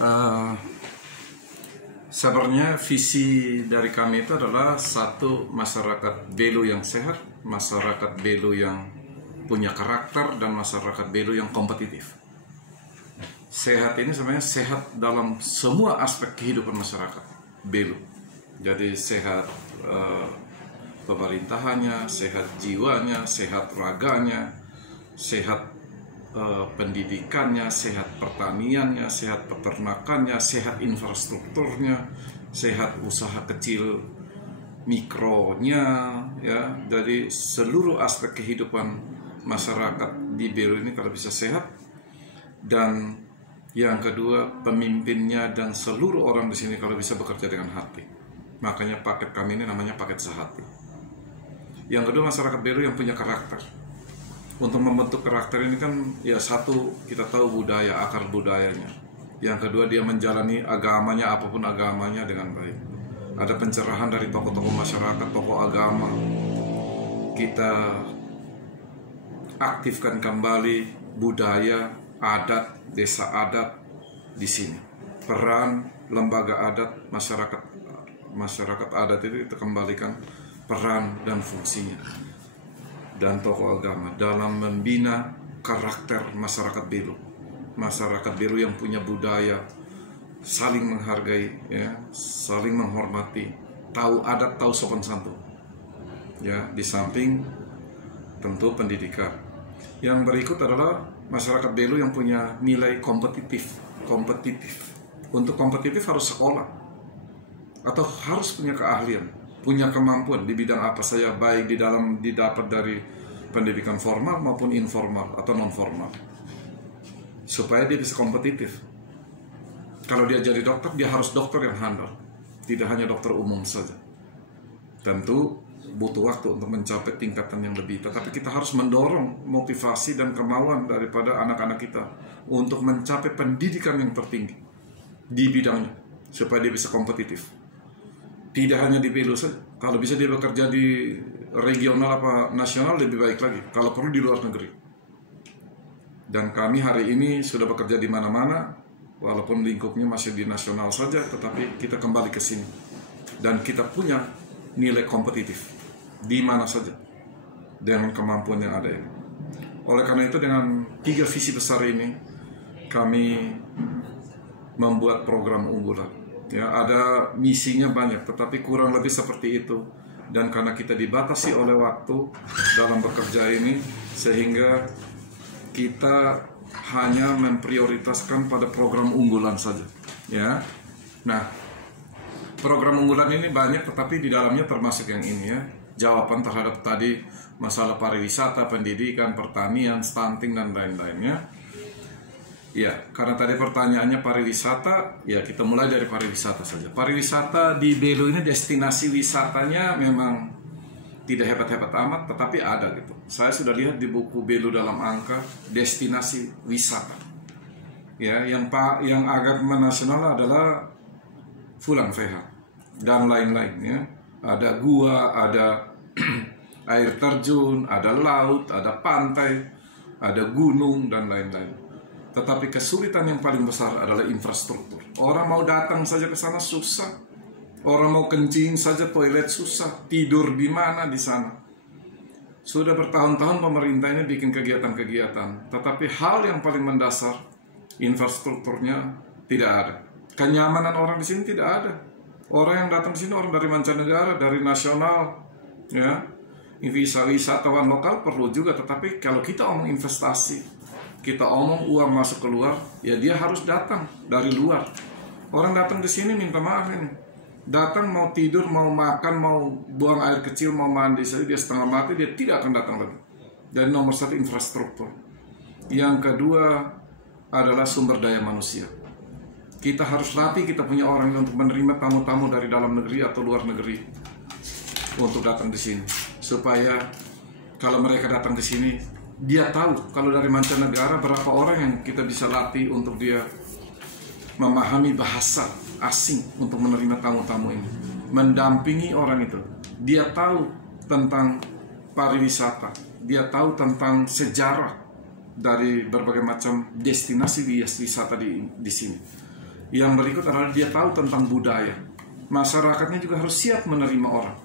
Uh, Sebenarnya visi dari kami itu adalah satu, masyarakat Belu yang sehat, masyarakat Belu yang punya karakter, dan masyarakat Belu yang kompetitif. Sehat ini sebenarnya sehat dalam semua aspek kehidupan masyarakat Belu. Jadi sehat pemerintahannya, sehat jiwanya, sehat raganya, sehat pendidikannya, sehat pertaniannya, sehat peternakannya, sehat infrastrukturnya, sehat usaha kecil mikronya, ya. Jadi seluruh aspek kehidupan masyarakat di Belu ini kalau bisa sehat. Dan yang kedua, pemimpinnya dan seluruh orang di sini kalau bisa bekerja dengan hati. Makanya paket kami ini namanya paket sehati. Yang kedua, masyarakat Belu yang punya karakter. Untuk membentuk karakter ini kan ya satu, kita tahu budaya, akar budayanya. Yang kedua, dia menjalani agamanya, apapun agamanya, dengan baik. Ada pencerahan dari tokoh-tokoh masyarakat, tokoh agama. Kita aktifkan kembali budaya, adat, desa adat di sini. Peran lembaga adat, masyarakat adat itu kita kembalikan peran dan fungsinya. Dan tokoh agama dalam membina karakter masyarakat Belu. Masyarakat Belu yang punya budaya, saling menghargai, ya, saling menghormati, tahu adat, tahu sopan santun. Ya, di samping tentu pendidikan. Yang berikut adalah masyarakat Belu yang punya nilai kompetitif. Untuk kompetitif harus sekolah atau harus punya keahlian, punya kemampuan di bidang apa saja, baik didapat dari pendidikan formal maupun informal atau non formal, supaya dia bisa kompetitif. Kalau dia jadi dokter, dia harus dokter yang handal, tidak hanya dokter umum saja. Tentu butuh waktu untuk mencapai tingkatan yang lebih, tetapi kita harus mendorong motivasi dan kemauan daripada anak-anak kita untuk mencapai pendidikan yang tertinggi di bidangnya, supaya dia bisa kompetitif. Tidak hanya di Belu saja, kalau bisa dia bekerja di regional apa nasional lebih baik lagi, kalau perlu di luar negeri. Dan kami hari ini sudah bekerja di mana-mana, walaupun lingkupnya masih di nasional saja, tetapi kita kembali ke sini. Dan kita punya nilai kompetitif di mana saja dengan kemampuan yang ada ini. Oleh karena itu, dengan 3 visi besar ini kami membuat program unggulan. Ya, ada misinya banyak, tetapi kurang lebih seperti itu. Dan karena kita dibatasi oleh waktu dalam bekerja ini, sehingga kita hanya memprioritaskan pada program unggulan saja. Ya, nah, program unggulan ini banyak, tetapi di dalamnya termasuk yang ini, ya. Jawaban terhadap tadi masalah pariwisata, pendidikan, pertanian, stunting, dan lain-lainnya. Ya, karena tadi pertanyaannya pariwisata, ya kita mulai dari pariwisata saja. Pariwisata di Belu ini destinasi wisatanya memang tidak hebat-hebat amat, tetapi ada gitu. Saya sudah lihat di buku Belu dalam angka destinasi wisata. Ya, yang agak nasional adalah Fulang Veha dan lain-lain, ya. Ada gua, ada air terjun, ada laut, ada pantai, ada gunung, dan lain-lain. Tetapi kesulitan yang paling besar adalah infrastruktur. Orang mau datang saja ke sana susah. Orang mau kencing saja toilet susah. Tidur di mana di sana. Sudah bertahun-tahun pemerintah ini bikin kegiatan-kegiatan, tetapi hal yang paling mendasar, infrastrukturnya tidak ada. Kenyamanan orang di sini tidak ada. Orang yang datang ke sini orang dari mancanegara, dari nasional, ya. Wisatawan lokal perlu juga, tetapi kalau kita omong investasi, kita omong uang masuk keluar, ya dia harus datang dari luar. Orang datang di sini minta maaf ini. Datang mau tidur, mau makan, mau buang air kecil, mau mandi saja dia setengah mati, dia tidak akan datang lagi. Dan nomor 1 infrastruktur. Yang kedua adalah sumber daya manusia. Kita harus latih, kita punya orang untuk menerima tamu-tamu dari dalam negeri atau luar negeri untuk datang di sini, supaya kalau mereka datang ke sini, dia tahu kalau dari mancanegara berapa orang yang kita bisa latih untuk dia memahami bahasa asing untuk menerima tamu-tamu ini, mendampingi orang itu. Dia tahu tentang pariwisata, dia tahu tentang sejarah dari berbagai macam destinasi wisata di sini. Yang berikut adalah dia tahu tentang budaya. Masyarakatnya juga harus siap menerima orang.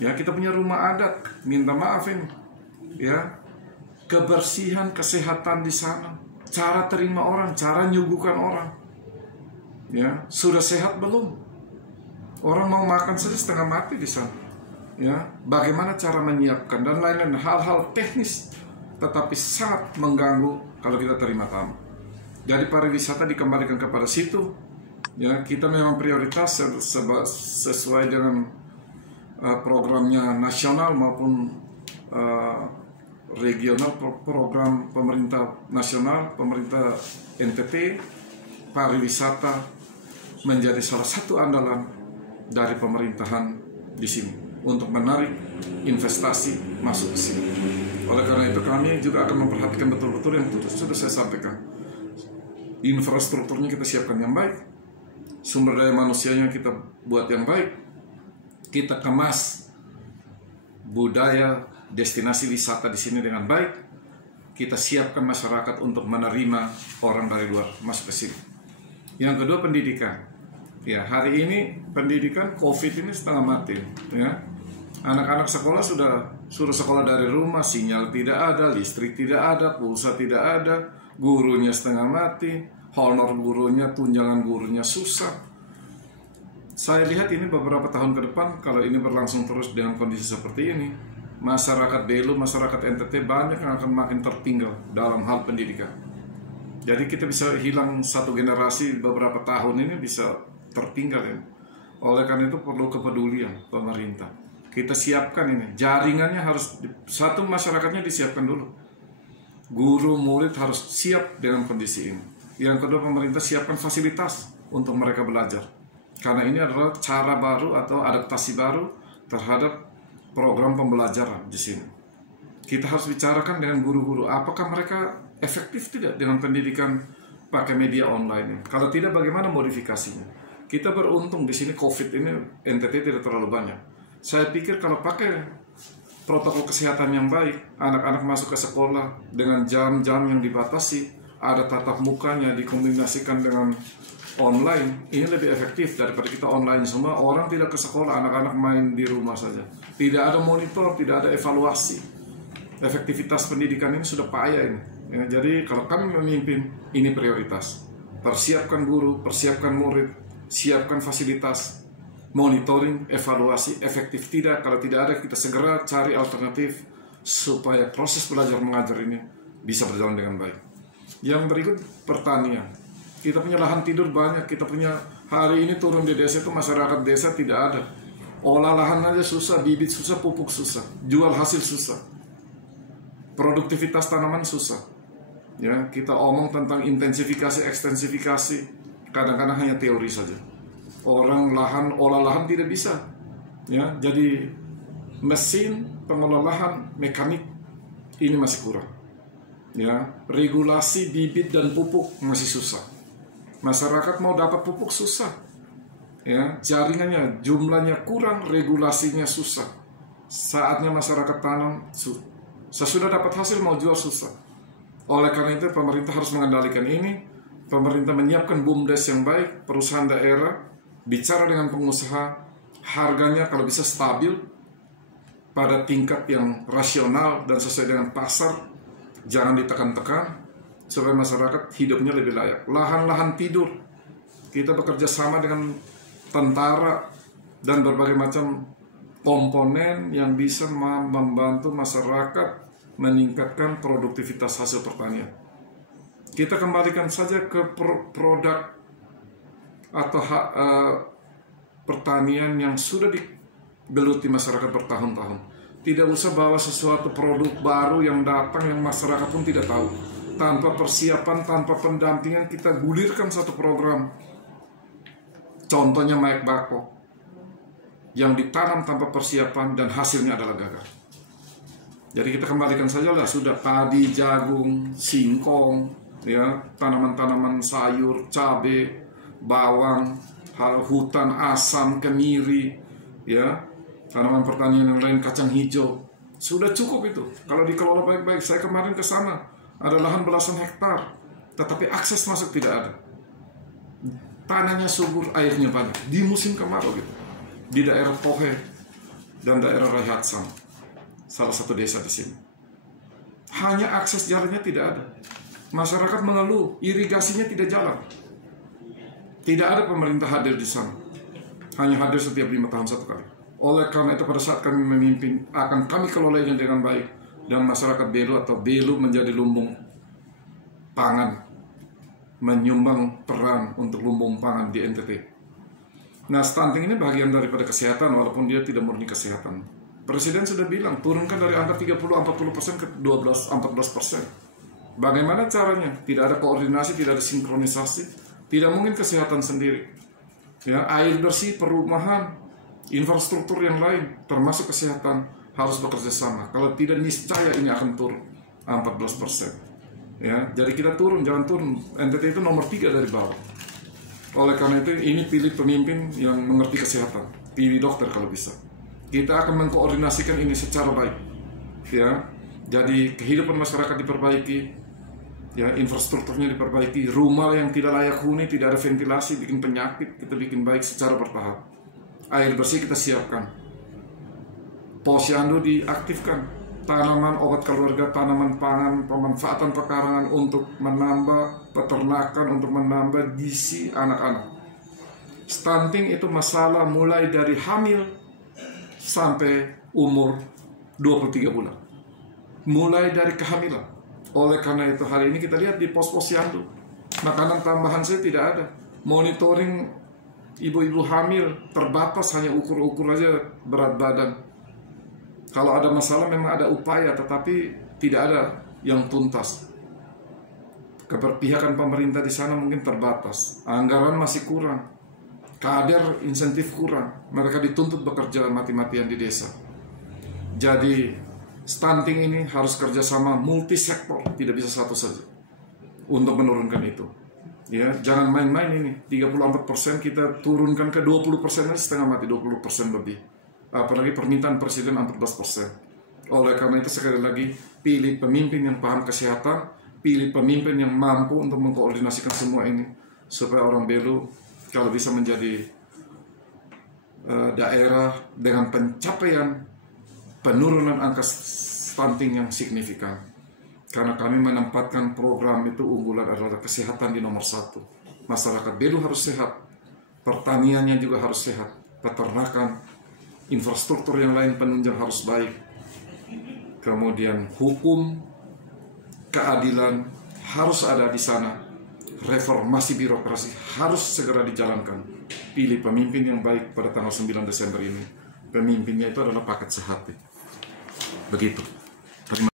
Ya, kita punya rumah adat, minta maaf ini. Ya, kebersihan, kesehatan di sana, cara terima orang, cara nyuguhkan orang. Ya, sudah sehat belum? Orang mau makan saja setengah mati di sana. Ya, bagaimana cara menyiapkan dan lain-lain hal-hal teknis, tetapi sangat mengganggu kalau kita terima tamu. Jadi pariwisata dikembalikan kepada situ. Ya, kita memang prioritas sesuai dengan programnya nasional maupun regional, program pemerintah nasional, pemerintah NTT. Pariwisata menjadi salah satu andalan dari pemerintahan di sini untuk menarik investasi masuk ke sini. Oleh karena itu kami juga akan memperhatikan betul-betul yang sudah saya sampaikan. Infrastrukturnya kita siapkan yang baik, sumber daya manusianya kita buat yang baik, kita kemas budaya destinasi wisata di sini dengan baik, kita siapkan masyarakat untuk menerima orang dari luar masuk ke sini. Yang kedua, pendidikan. Ya, hari ini pendidikan COVID ini setengah mati. Ya, anak-anak sekolah sudah suruh sekolah dari rumah, sinyal tidak ada, listrik tidak ada, pulsa tidak ada, gurunya setengah mati, honor gurunya, tunjangan gurunya susah. Saya lihat ini beberapa tahun ke depan, kalau ini berlangsung terus dengan kondisi seperti ini, masyarakat Belu, masyarakat NTT banyak yang akan makin tertinggal dalam hal pendidikan. Jadi kita bisa hilang satu generasi beberapa tahun ini bisa tertinggal ya. Oleh karena itu perlu kepedulian pemerintah. Kita siapkan ini, jaringannya harus satu, masyarakatnya disiapkan dulu. Guru, murid harus siap dengan kondisi ini. Yang kedua, pemerintah siapkan fasilitas untuk mereka belajar. Karena ini adalah cara baru atau adaptasi baru terhadap program pembelajaran di sini. Kita harus bicarakan dengan guru-guru, apakah mereka efektif tidak dengan pendidikan pakai media online ini? Kalau tidak, bagaimana modifikasinya? Kita beruntung di sini COVID ini NTT tidak terlalu banyak. Saya pikir kalau pakai protokol kesehatan yang baik, anak-anak masuk ke sekolah dengan jam-jam yang dibatasi, ada tatap mukanya dikombinasikan dengan online, ini lebih efektif daripada kita online semua. Orang tidak ke sekolah, anak-anak main di rumah saja. Tidak ada monitor, tidak ada evaluasi. Efektivitas pendidikan ini sudah payah ini. Ya, jadi kalau kami memimpin, ini prioritas. Persiapkan guru, persiapkan murid, siapkan fasilitas, monitoring, evaluasi, efektif tidak. Kalau tidak ada, kita segera cari alternatif supaya proses belajar mengajar ini bisa berjalan dengan baik. Yang berikut, pertanian. Kita punya lahan tidur banyak, kita punya hari ini turun di desa itu masyarakat desa tidak ada. Olah lahan aja susah, bibit susah, pupuk susah, jual hasil susah. Produktivitas tanaman susah. Ya, kita omong tentang intensifikasi, ekstensifikasi, kadang-kadang hanya teori saja. Orang olah lahan tidak bisa. Ya, jadi mesin pengolah lahan mekanik ini masih kurang. Ya, regulasi bibit dan pupuk masih susah. Masyarakat mau dapat pupuk susah. Ya, jaringannya jumlahnya kurang, regulasinya susah. Saatnya masyarakat tanam, sesudah dapat hasil mau jual susah. Oleh karena itu pemerintah harus mengendalikan ini. Pemerintah menyiapkan BUMDes yang baik, perusahaan daerah bicara dengan pengusaha, harganya kalau bisa stabil pada tingkat yang rasional dan sesuai dengan pasar, jangan ditekan-tekan supaya masyarakat hidupnya lebih layak. Lahan-lahan tidur, kita bekerja sama dengan tentara dan berbagai macam komponen yang bisa membantu masyarakat meningkatkan produktivitas hasil pertanian. Kita kembalikan saja ke produk atau pertanian yang sudah digeluti masyarakat bertahun-tahun. Tidak usah bawa sesuatu produk baru yang datang yang masyarakat pun tidak tahu. Tanpa persiapan, tanpa pendampingan, kita gulirkan satu program. Contohnya Maek Bako yang ditanam tanpa persiapan dan hasilnya adalah gagal. Jadi kita kembalikan saja lah, sudah padi, jagung, singkong, ya, tanaman-tanaman sayur, cabai, bawang, hutan asam, kemiri, ya, tanaman pertanian yang lain, kacang hijau. Sudah cukup itu. Kalau dikelola baik-baik. Saya kemarin ke sana, ada lahan belasan hektar, tetapi akses masuk tidak ada. tanahnya subur, airnya banyak di musim kemarau gitu. Di daerah Tohe dan daerah Raihatsan, salah satu desa di sini. Hanya akses jalannya tidak ada. Masyarakat mengeluh, irigasinya tidak jalan. Tidak ada pemerintah hadir di sana. Hanya hadir setiap 5 tahun satu kali. Oleh karena itu pada saat kami memimpin, akan kami kelolanya dengan baik. Dan masyarakat Belu atau Belu menjadi lumbung pangan, menyumbang peran untuk lumbung pangan di NTT. Nah, stunting ini bagian daripada kesehatan walaupun dia tidak murni kesehatan. Presiden sudah bilang turunkan dari angka 30-40% ke 12-14%. Bagaimana caranya? Tidak ada koordinasi, tidak ada sinkronisasi, tidak mungkin kesehatan sendiri. Ya, air bersih, perumahan, infrastruktur yang lain termasuk kesehatan harus bekerja sama. Kalau tidak niscaya ini akan turun 14%. Ya, jadi kita turun, jangan turun. NTT itu nomor 3 dari bawah. Oleh karena itu, ini pilih pemimpin yang mengerti kesehatan, pilih dokter kalau bisa. Kita akan mengkoordinasikan ini secara baik. Ya, jadi kehidupan masyarakat diperbaiki, ya, infrastrukturnya diperbaiki, rumah yang tidak layak huni, tidak ada ventilasi, bikin penyakit, kita bikin baik secara bertahap. Air bersih kita siapkan. Posyandu diaktifkan. Tanaman obat keluarga, tanaman pangan, pemanfaatan pekarangan untuk menambah peternakan, untuk menambah gizi anak-anak. Stunting itu masalah mulai dari hamil sampai umur 23 bulan. Mulai dari kehamilan. Oleh karena itu hari ini kita lihat di pos-posyandu, makanan tambahan saya tidak ada. Monitoring ibu-ibu hamil terbatas, hanya ukur-ukur aja berat badan. Kalau ada masalah memang ada upaya, tetapi tidak ada yang tuntas. Keberpihakan pemerintah di sana mungkin terbatas. Anggaran masih kurang. Kader insentif kurang. Mereka dituntut bekerja mati-matian di desa. Jadi stunting ini harus kerjasama multisektor, tidak bisa satu saja untuk menurunkan itu. Ya, jangan main-main ini. 34% kita turunkan ke 20%, setengah mati, 20% lebih. Apalagi permintaan presiden 14%. Oleh karena itu sekali lagi, pilih pemimpin yang paham kesehatan, pilih pemimpin yang mampu untuk mengkoordinasikan semua ini, supaya orang Belu kalau bisa menjadi daerah dengan pencapaian penurunan angka stunting yang signifikan. Karena kami menempatkan program itu unggulan adalah kesehatan di nomor 1. Masyarakat Belu harus sehat, pertaniannya juga harus sehat, peternakan, infrastruktur yang lain penunjang harus baik. Kemudian hukum, keadilan harus ada di sana. Reformasi birokrasi harus segera dijalankan. Pilih pemimpin yang baik pada tanggal 9 Desember ini. Pemimpinnya itu adalah paket sehat. Begitu.